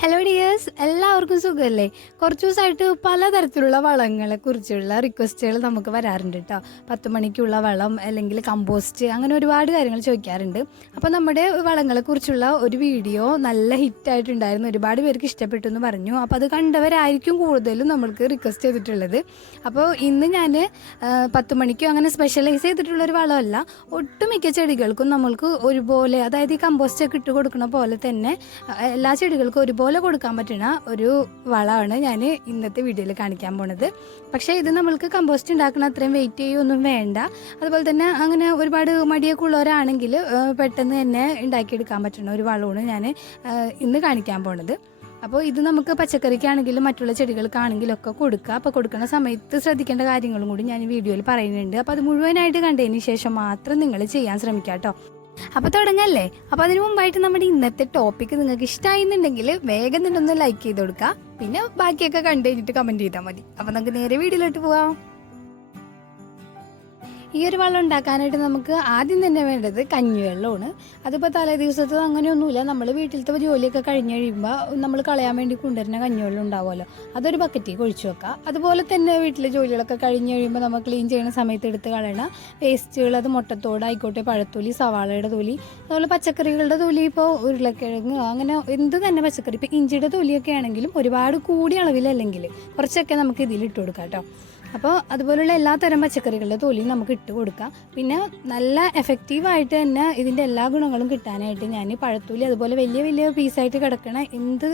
Hello dears, എല്ലാവർക്കും സുഖമല്ലേ? കുറച്ച് ദിവസമായിട്ട് പലതരത്തിലുള്ള വളങ്ങളെക്കുറിച്ചുള്ള റിക്വസ്റ്റുകൾ നമുക്ക് വരാറുണ്ട് കേട്ടോ. 10 മണിക്കുള്ള വളം അല്ലെങ്കിൽ കമ്പോസ്റ്റ്, അങ്ങനെ ഒരുപാട് കാര്യങ്ങൾ ചോദിക്കാറുണ്ട്. അപ്പോൾ നമ്മുടെ വളങ്ങളെക്കുറിച്ചുള്ള ഒരു വീഡിയോ നല്ല ഹിറ്റായിട്ടുണ്ടായിരുന്നു, ഒരുപാട് പേർക്ക് ഇഷ്ടപ്പെട്ടു എന്ന് പറഞ്ഞു. അപ്പോൾ അത് കണ്ടവരായിരിക്കും കൂടുതലും നമ്മൾക്ക് റിക്വസ്റ്റ് ചെയ്തിട്ടുള്ളത്. അപ്പോൾ ഇന്ന് ഞാൻ 10 മണിക്കോ അങ്ങനെ സ്പെഷ്യലൈസ് ചെയ്തിട്ടുള്ളൊരു വളമല്ല, ഒട്ടുമിക്ക ചെടികൾക്കും നമ്മൾക്ക് ഒരുപോലെ, അതായത് ഈ കമ്പോസ്റ്റൊക്കെ ഇട്ട് കൊടുക്കുന്ന പോലെ തന്നെ എല്ലാ ചെടികൾക്കും ഒരുപോലെ കൊടുക്കാൻ പറ്റുന്ന ഒരു വളമാണ് ഞാൻ ഇന്നത്തെ വീഡിയോയിൽ കാണിക്കാൻ പോണത്. പക്ഷേ ഇത് നമ്മൾക്ക് കമ്പോസ്റ്റ് ഉണ്ടാക്കുന്ന അത്രയും വെയിറ്റ് ചെയ്യൊന്നും വേണ്ട. അതുപോലെ തന്നെ അങ്ങനെ ഒരുപാട് മടിയൊക്കെ ഉള്ളവരാണെങ്കിൽ പെട്ടെന്ന് തന്നെ ഉണ്ടാക്കിയെടുക്കാൻ പറ്റുന്ന ഒരു വളമാണ് ഞാൻ ഇന്ന് കാണിക്കാൻ പോണത്. അപ്പോൾ ഇത് നമുക്ക് പച്ചക്കറിക്കാണെങ്കിലും മറ്റുള്ള ചെടികൾക്കാണെങ്കിലും ഒക്കെ കൊടുക്കുക. അപ്പോൾ കൊടുക്കുന്ന സമയത്ത് ശ്രദ്ധിക്കേണ്ട കാര്യങ്ങളും കൂടി ഞാൻ വീഡിയോയിൽ പറയുന്നുണ്ട്. അപ്പോൾ അത് മുഴുവനായിട്ട് കണ്ടതിന് ശേഷം മാത്രം നിങ്ങൾ ചെയ്യാൻ ശ്രമിക്കുക കേട്ടോ. അപ്പോൾ തുടങ്ങല്ലേ? അപ്പോൾ അതിന് മുമ്പായിട്ട് നമ്മുടെ ഇന്നത്തെ ടോപ്പിക്ക് നിങ്ങൾക്ക് ഇഷ്ടമായിരുന്നുണ്ടെങ്കിൽ വേഗം തന്നെ ഒന്ന് ലൈക്ക് ചെയ്ത് കൊടുക്കുക. പിന്നെ ബാക്കിയൊക്കെ കണ്ടു കഴിഞ്ഞിട്ട് കമൻറ്റ് ചെയ്താൽ മതി. അപ്പോൾ നമുക്ക് നേരെ വീഡിയോയിലോട്ട് പോവാം. ഈ ഒരു വെള്ളം ഉണ്ടാക്കാനായിട്ട് നമുക്ക് ആദ്യം തന്നെ വേണ്ടത് കഞ്ഞിവെള്ളമാണ്. അതിപ്പോൾ തലേ ദിവസത്ത് അങ്ങനെയൊന്നുമില്ല, നമ്മൾ വീട്ടിലത്തെ ജോലിയൊക്കെ കഴിഞ്ഞ് കഴിയുമ്പോൾ നമ്മൾ കളയാൻ വേണ്ടി കൊണ്ടുവരുന്ന കഞ്ഞിവെള്ളം ഉണ്ടാവുമല്ലോ, അതൊരു ബക്കറ്റിൽ ഒഴിച്ചു വെക്കുക. അതുപോലെ തന്നെ വീട്ടിലെ ജോലികളൊക്കെ കഴിഞ്ഞ് കഴിയുമ്പോൾ നമ്മൾ ക്ലീൻ ചെയ്യുന്ന സമയത്ത് എടുത്ത് കളയണ വേസ്റ്റുകൾ, അത് മുട്ടത്തോടായിക്കോട്ടെ, പഴത്തൊലി, സവാളയുടെ തൊലി, അതുപോലെ പച്ചക്കറികളുടെ തൊലി, ഇപ്പോൾ ഉരുളക്കിഴങ്ങ്, അങ്ങനെ എന്ത് തന്നെ പച്ചക്കറി, ഇപ്പോൾ ഇഞ്ചിയുടെ തൊലിയൊക്കെ ആണെങ്കിലും ഒരുപാട് കൂടിയ അളവിലല്ലെങ്കിൽ കുറച്ചൊക്കെ നമുക്ക് ഇതിൽ ഇട്ട് കൊടുക്കാം കേട്ടോ. അപ്പോൾ അതുപോലുള്ള എല്ലാ തരം പച്ചക്കറികളുടെ തൊലിയും നമുക്ക് ഇട്ട് കൊടുക്കാം. പിന്നെ നല്ല എഫക്റ്റീവായിട്ട് തന്നെ ഇതിൻ്റെ എല്ലാ ഗുണങ്ങളും കിട്ടാനായിട്ട് ഞാൻ പഴത്തൊലി, അതുപോലെ വലിയ വലിയ പീസായിട്ട് കിടക്കണ എന്ത്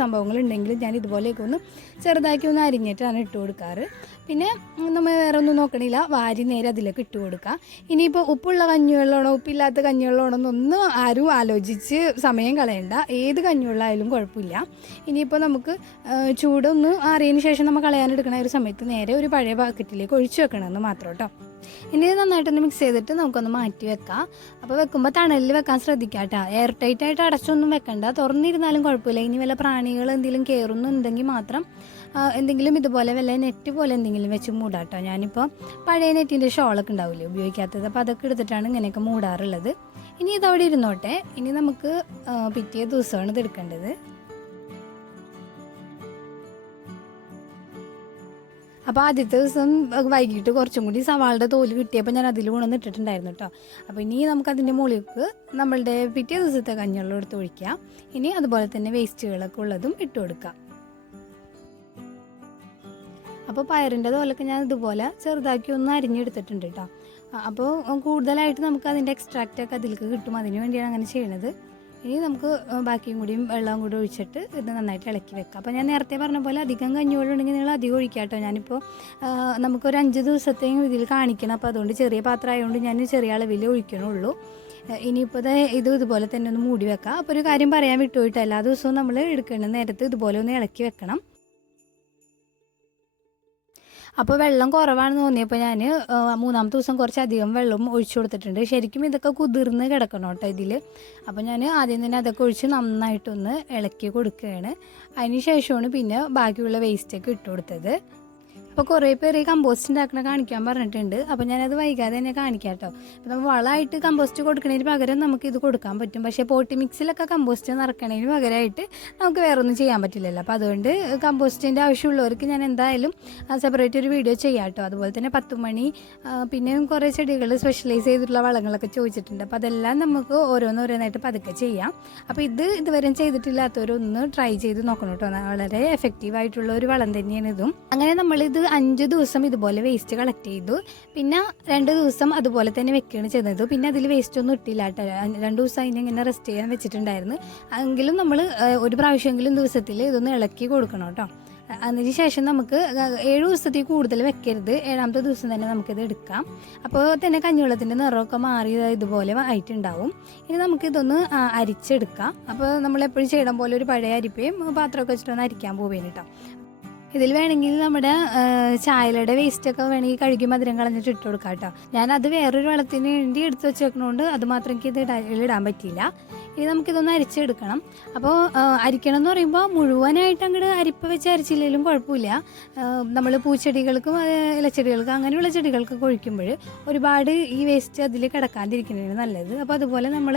സംഭവങ്ങളുണ്ടെങ്കിലും ഞാൻ ഇതുപോലെയൊക്കെ ഒന്ന് ചെറുതാക്കി ഒന്ന് അരിഞ്ഞിട്ടാണ് ഇട്ട് കൊടുക്കാറ്. പിന്നെ നമ്മൾ വേറെ ഒന്നും നോക്കണില്ല, വാരി നേരെ അതിലേക്ക് ഇട്ട് കൊടുക്കാം. ഇനിയിപ്പോൾ ഉപ്പുള്ള കഞ്ഞിവെള്ളമാണോ ഉപ്പില്ലാത്ത കഞ്ഞിവെള്ളമാണോ എന്നൊന്നും ആരും ആലോചിച്ച് സമയം കളയണ്ട, ഏത് കഞ്ഞിവെള്ളമായാലും കുഴപ്പമില്ല. ഇനിയിപ്പോൾ നമുക്ക് ചൂടൊന്ന് ആറിയതിന് ശേഷം നമ്മൾ കളയാനെടുക്കണ ഒരു സമയത്ത് നേരെ ഒരു പഴയ ബക്കറ്റിലേക്ക് ഒഴിച്ചു വെക്കണമെന്ന് മാത്രം കേട്ടോ. ഇനി ഇത് നന്നായിട്ടൊന്ന് മിക്സ് ചെയ്തിട്ട് നമുക്കൊന്ന് മാറ്റി വെക്കാം. അപ്പോൾ വെക്കുമ്പോൾ തണലിൽ വെക്കാൻ ശ്രദ്ധിക്കാം കേട്ടോ. എയർ ടൈറ്റായിട്ട് അടച്ചൊന്നും വെക്കണ്ട, തുറന്നിരുന്നാലും കുഴപ്പമില്ല. ഇനി വല്ല പ്രാണികൾ എന്തെങ്കിലും കയറുന്നുണ്ടെങ്കിൽ മാത്രം എന്തെങ്കിലും ഇതുപോലെ വല്ല നെറ്റ് പോലെ എന്തെങ്കിലും വെച്ച് മൂടാം കേട്ടോ. ഞാനിപ്പോൾ പഴയ നെറ്റിൻ്റെ ഷോളൊക്കെ ഉണ്ടാവില്ലേ ഉപയോഗിക്കാത്തത്, അപ്പോൾ അതൊക്കെ എടുത്തിട്ടാണ് ഇങ്ങനെയൊക്കെ മൂടാറുള്ളത്. ഇനി ഇതവിടെ ഇരുന്നോട്ടെ. ഇനി നമുക്ക് പിറ്റേ ദിവസമാണ് ഇത് എടുക്കേണ്ടത്. അപ്പോൾ ആദ്യത്തെ ദിവസം വൈകിട്ട് കുറച്ചും കൂടി സവാളയുടെ തോല് കിട്ടിയപ്പോൾ ഞാൻ അതിൽ കൊണ്ടുവന്ന് ഇട്ടിട്ടുണ്ടായിരുന്നു കേട്ടോ. അപ്പോൾ ഇനി നമുക്ക് അതിൻ്റെ മുകളിലേക്ക് നമ്മളുടെ പിറ്റേ ദിവസത്തെ കഞ്ഞിവെള്ളം എടുത്ത് ഒഴിക്കാം. ഇനി അതുപോലെ തന്നെ വേസ്റ്റുകളൊക്കെ ഉള്ളതും ഇട്ട് കൊടുക്കാം. അപ്പോൾ പയറിൻ്റെ തോലൊക്കെ ഞാൻ ഇതുപോലെ ചെറുതാക്കി ഒന്ന് അരിഞ്ഞെടുത്തിട്ടുണ്ട് കേട്ടോ. അപ്പോൾ കൂടുതലായിട്ട് നമുക്ക് അതിൻ്റെ എക്സ്ട്രാക്റ്റൊക്കെ അതിലേക്ക് കിട്ടും, അതിന് വേണ്ടിയാണ് അങ്ങനെ ചെയ്യണത്. ഇനി നമുക്ക് ബാക്കിയും കൂടിയും വെള്ളം കൂടി ഒഴിച്ചിട്ട് ഇത് നന്നായിട്ട് ഇളക്കി വെക്കാം. അപ്പോൾ ഞാൻ നേരത്തെ പറഞ്ഞ പോലെ അധികം കഞ്ഞിവെള്ളം ഉണ്ടെങ്കിൽ നിങ്ങൾ അധികം ഒഴിക്കാം കേട്ടോ. ഞാനിപ്പോൾ നമുക്കൊരു 5 ദിവസത്തെയും ഇതിൽ കാണിക്കണം, അപ്പോൾ അതുകൊണ്ട് ചെറിയ പാത്രം ആയതുകൊണ്ട് ഞാൻ ചെറിയ അളവിൽ ഒഴിക്കണുള്ളൂ. ഇനിയിപ്പോൾ ഇത് ഇതുപോലെ തന്നെ ഒന്ന് മൂടി വെക്കാം. അപ്പോൾ ഒരു കാര്യം പറയാൻ വിട്ടുപോയിട്ട്, എല്ലാ ദിവസവും നമ്മൾ എടുക്കേണ്ട നേരത്ത് ഇതുപോലെ ഒന്ന് ഇളക്കി വെക്കണം. അപ്പോൾ വെള്ളം കുറവാണെന്ന് തോന്നിയപ്പോൾ ഞാൻ 3-ാമത്തെ ദിവസം കുറച്ചധികം വെള്ളം ഒഴിച്ചു കൊടുത്തിട്ടുണ്ട്. ശരിക്കും ഇതൊക്കെ കുതിർന്ന് കിടക്കണം കേട്ടോ ഇതിൽ. അപ്പോൾ ഞാൻ ആദ്യം തന്നെ അതൊക്കെ ഒഴിച്ച് നന്നായിട്ടൊന്ന് ഇളക്കി കൊടുക്കുകയാണ്. അതിന് ശേഷമാണ് പിന്നെ ബാക്കിയുള്ള വേസ്റ്റൊക്കെ ഇട്ട് കൊടുത്തത്. അപ്പോൾ കുറേ പേര് ഈ കമ്പോസ്റ്റ് ഉണ്ടാക്കണ കാണിക്കാൻ പറഞ്ഞിട്ടുണ്ട്. അപ്പോൾ ഞാനത് വൈകാതെ തന്നെ കാണിക്കാം കേട്ടോ. അപ്പോൾ നമ്മൾ വളമായിട്ട് കമ്പോസ്റ്റ് കൊടുക്കുന്നതിന് പകരം നമുക്ക് ഇത് കൊടുക്കാൻ പറ്റും. പക്ഷേ പോട്ടി മിക്സിലൊക്കെ കമ്പോസ്റ്റ് നിറക്കണതിന് പകരമായിട്ട് നമുക്ക് വേറെ ഒന്നും ചെയ്യാൻ പറ്റില്ലല്ലോ. അപ്പോൾ അതുകൊണ്ട് കമ്പോസ്റ്റിൻ്റെ ആവശ്യമുള്ളവർക്ക് ഞാൻ എന്തായാലും സെപ്പറേറ്റ് ഒരു വീഡിയോ ചെയ്യാം കേട്ടോ. അതുപോലെ തന്നെ 10 മണി, പിന്നെ കുറേ ചെടികൾ സ്പെഷ്യലൈസ് ചെയ്തിട്ടുള്ള വളങ്ങളൊക്കെ ചോദിച്ചിട്ടുണ്ട്. അപ്പോൾ അതെല്ലാം നമുക്ക് ഓരോന്നോരോന്നായിട്ട് പതുക്കെ ചെയ്യാം. അപ്പോൾ ഇതുവരെ ചെയ്തിട്ടില്ലാത്തവരൊന്ന് ട്രൈ ചെയ്ത് നോക്കണം കേട്ടോ. വളരെ എഫക്റ്റീവായിട്ടുള്ള ഒരു വളം തന്നെയാണ് ഇതും. അങ്ങനെ നമ്മളിത് 5 ദിവസം ഇതുപോലെ വേസ്റ്റ് കളക്ട് ചെയ്തു. പിന്നെ 2 ദിവസം അതുപോലെ തന്നെ വെക്കുകയാണ് ചെയ്തത്. പിന്നെ അതിൽ വേസ്റ്റ് ഒന്നും ഇട്ടില്ല കേട്ടോ. 2 ദിവസം അതിനെ ഇങ്ങനെ റെസ്റ്റ് ചെയ്യാൻ വെച്ചിട്ടുണ്ടായിരുന്നു. എങ്കിലും നമ്മൾ ഒരു പ്രാവശ്യമെങ്കിലും ദിവസത്തിൽ ഇതൊന്ന് ഇളക്കി കൊടുക്കണം കേട്ടോ. അതിന് ശേഷം നമുക്ക് 7 ദിവസത്തിൽ കൂടുതൽ വെക്കരുത്. 7-ാമത്തെ ദിവസം തന്നെ നമുക്കിത് എടുക്കാം. അപ്പോൾ തന്നെ കഞ്ഞിവെള്ളത്തിൻ്റെ നിറമൊക്കെ മാറി ഇതുപോലെ ആയിട്ടുണ്ടാവും. ഇനി നമുക്കിതൊന്ന് അരിച്ചെടുക്കാം. അപ്പോൾ നമ്മളെപ്പോഴും ചെയ്യണം പോലെ ഒരു പഴയ അരിപ്പയും പാത്രമൊക്കെ വെച്ചിട്ടൊന്ന് അരിക്കാൻ പോവേന് കേട്ടോ. ഇതിൽ വേണമെങ്കിൽ നമ്മുടെ ചായലയുടെ വേസ്റ്റൊക്കെ വേണമെങ്കിൽ കഴുകി മധുരം കളഞ്ഞിട്ട് ഇട്ട് കൊടുക്കാം കേട്ടോ. ഞാനത് വേറൊരു വെള്ളത്തിന് വേണ്ടി എടുത്ത് വെച്ച് വെക്കണോണ്ട് അത് മാത്രം എനിക്ക് ഇടാൻ പറ്റിയില്ല. ഇനി നമുക്കിതൊന്ന് അരിച്ചെടുക്കണം. അപ്പോൾ അരിക്കണം എന്ന് പറയുമ്പോൾ മുഴുവനായിട്ട് അങ്ങോട്ട് അരിപ്പ് വെച്ച് അരിച്ചില്ലെങ്കിലും കുഴപ്പമില്ല. നമ്മൾ പൂച്ചെടികൾക്കും ഇലച്ചെടികൾക്കും അങ്ങനെയുള്ള ചെടികൾക്കൊക്കെ ഒഴിക്കുമ്പോൾ ഒരുപാട് ഈ വേസ്റ്റ് അതിൽ കിടക്കാതിരിക്കുന്നതാണ് നല്ലത്. അപ്പോൾ അതുപോലെ നമ്മൾ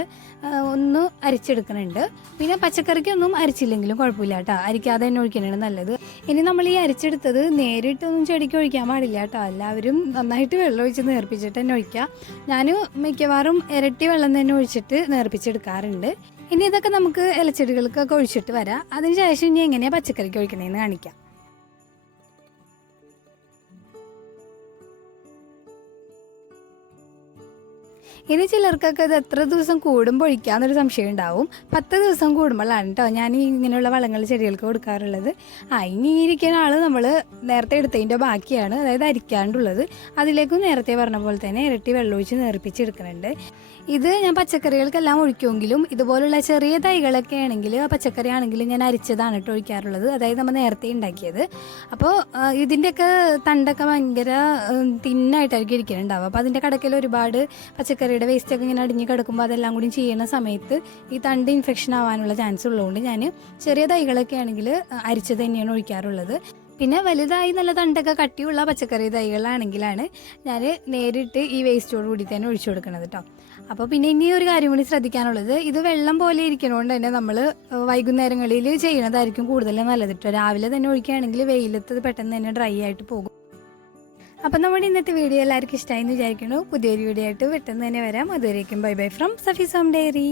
ഒന്ന് അരിച്ചെടുക്കുന്നുണ്ട്. പിന്നെ പച്ചക്കറിക്കൊന്നും അരിച്ചില്ലെങ്കിലും കുഴപ്പമില്ല കേട്ടോ, അരിക്കാതെ തന്നെ ഒഴിക്കുന്നതാണ് നല്ലത്. ഇനി നമ്മൾ ഈ അരിച്ചെടുത്തത് നേരിട്ടൊന്നും ചെടിക്ക് ഒഴിക്കാൻ പാടില്ല കേട്ടോ. എല്ലാവരും നന്നായിട്ട് വെള്ളം ഒഴിച്ച് നേർപ്പിച്ചിട്ട് തന്നെ ഒഴിക്കുക. ഞാൻ മിക്കവാറും ഇരട്ടി വെള്ളം തന്നെ ഒഴിച്ചിട്ട് നേർപ്പിച്ചെടുക്കാറുണ്ട്. ഇനി ഇതൊക്കെ നമുക്ക് ഇലച്ചെടികൾക്കൊക്കെ ഒഴിച്ചിട്ട് വരാം. അതിനുശേഷം ഇനി എങ്ങനെയാണ് പച്ചക്കറിക്ക് ഒഴിക്കണേന്ന് കാണിക്കാം. ഇനി ചിലർക്കൊക്കെ ഇത് എത്ര ദിവസം കൂടുമ്പോൾ ഒഴിക്കാമെന്നൊരു സംശയം ഉണ്ടാവും. 10 ദിവസം കൂടുമ്പോഴാണ് കേട്ടോ ഞാൻ ഇങ്ങനെയുള്ള വളങ്ങൾ ചെടികൾക്ക് കൊടുക്കാറുള്ളത്. ഇനി ഇരിക്കുന്ന ആൾ നമ്മൾ നേരത്തെ എടുത്തതിൻ്റെ ബാക്കിയാണ്, അതായത് അരിക്കാണ്ടുള്ളത്. അതിലേക്കും നേരത്തെ പറഞ്ഞ പോലെ തന്നെ ഇരട്ടി വെള്ളമൊഴിച്ച് നേർപ്പിച്ചെടുക്കുന്നുണ്ട്. ഇത് ഞാൻ പച്ചക്കറികൾക്കെല്ലാം ഒഴിക്കുമെങ്കിലും ഇതുപോലുള്ള ചെറിയ തൈകളൊക്കെ ആണെങ്കിൽ പച്ചക്കറി ആണെങ്കിലും ഞാൻ അരിച്ചതാണ് കേട്ടോ ഒഴിക്കാറുള്ളത്, അതായത് നമ്മൾ നേരത്തെ ഉണ്ടാക്കിയത്. അപ്പോൾ ഇതിൻ്റെയൊക്കെ തണ്ടൊക്കെ ഭയങ്കര തിന്നായിട്ടായിരിക്കും ഇരിക്കുന്നുണ്ടാവുക. അപ്പോൾ അതിൻ്റെ കടക്കയിൽ ഒരുപാട് പച്ചക്കറിയുടെ വേസ്റ്റൊക്കെ ഇങ്ങനെ അടിഞ്ഞ് കിടക്കുമ്പോൾ അതെല്ലാം കൂടി ചെയ്യുന്ന സമയത്ത് ഈ തണ്ട് ഇൻഫെക്ഷൻ ആവാനുള്ള ചാൻസ് ഉള്ളതുകൊണ്ട് ഞാൻ ചെറിയ തൈകളൊക്കെ ആണെങ്കിൽ അരിച്ചത് തന്നെയാണ് ഒഴിക്കാറുള്ളത്. പിന്നെ വലുതായി നല്ല തണ്ടൊക്കെ കട്ടിയുള്ള പച്ചക്കറി തൈകളാണെങ്കിലാണ് ഞാൻ നേരിട്ട് ഈ വേസ്റ്റോട് കൂടി തന്നെ ഒഴിച്ചു കൊടുക്കുന്നത് കേട്ടോ. അപ്പോൾ പിന്നെ ഇനി ഒരു കാര്യം കൂടി ശ്രദ്ധിക്കാനുള്ളത്, ഇത് വെള്ളം പോലെ ഇരിക്കണോണ്ട് തന്നെ നമ്മൾ വൈകുന്നേരങ്ങളിൽ ചെയ്യണതായിരിക്കും കൂടുതൽ നല്ലത് കേട്ടോ. രാവിലെ തന്നെ ഒഴിക്കുകയാണെങ്കിൽ വെയിലത്ത് പെട്ടെന്ന് തന്നെ ഡ്രൈ ആയിട്ട് പോകും. അപ്പം നമ്മുടെ ഇന്നത്തെ വീഡിയോ എല്ലാവർക്കും ഇഷ്ടമായി എന്ന് വിചാരിക്കുന്നു. പുതിയൊരു വീഡിയോ ആയിട്ട് പെട്ടെന്ന് തന്നെ വരാം. അതുവരേക്കും bye bye from Safees home diary.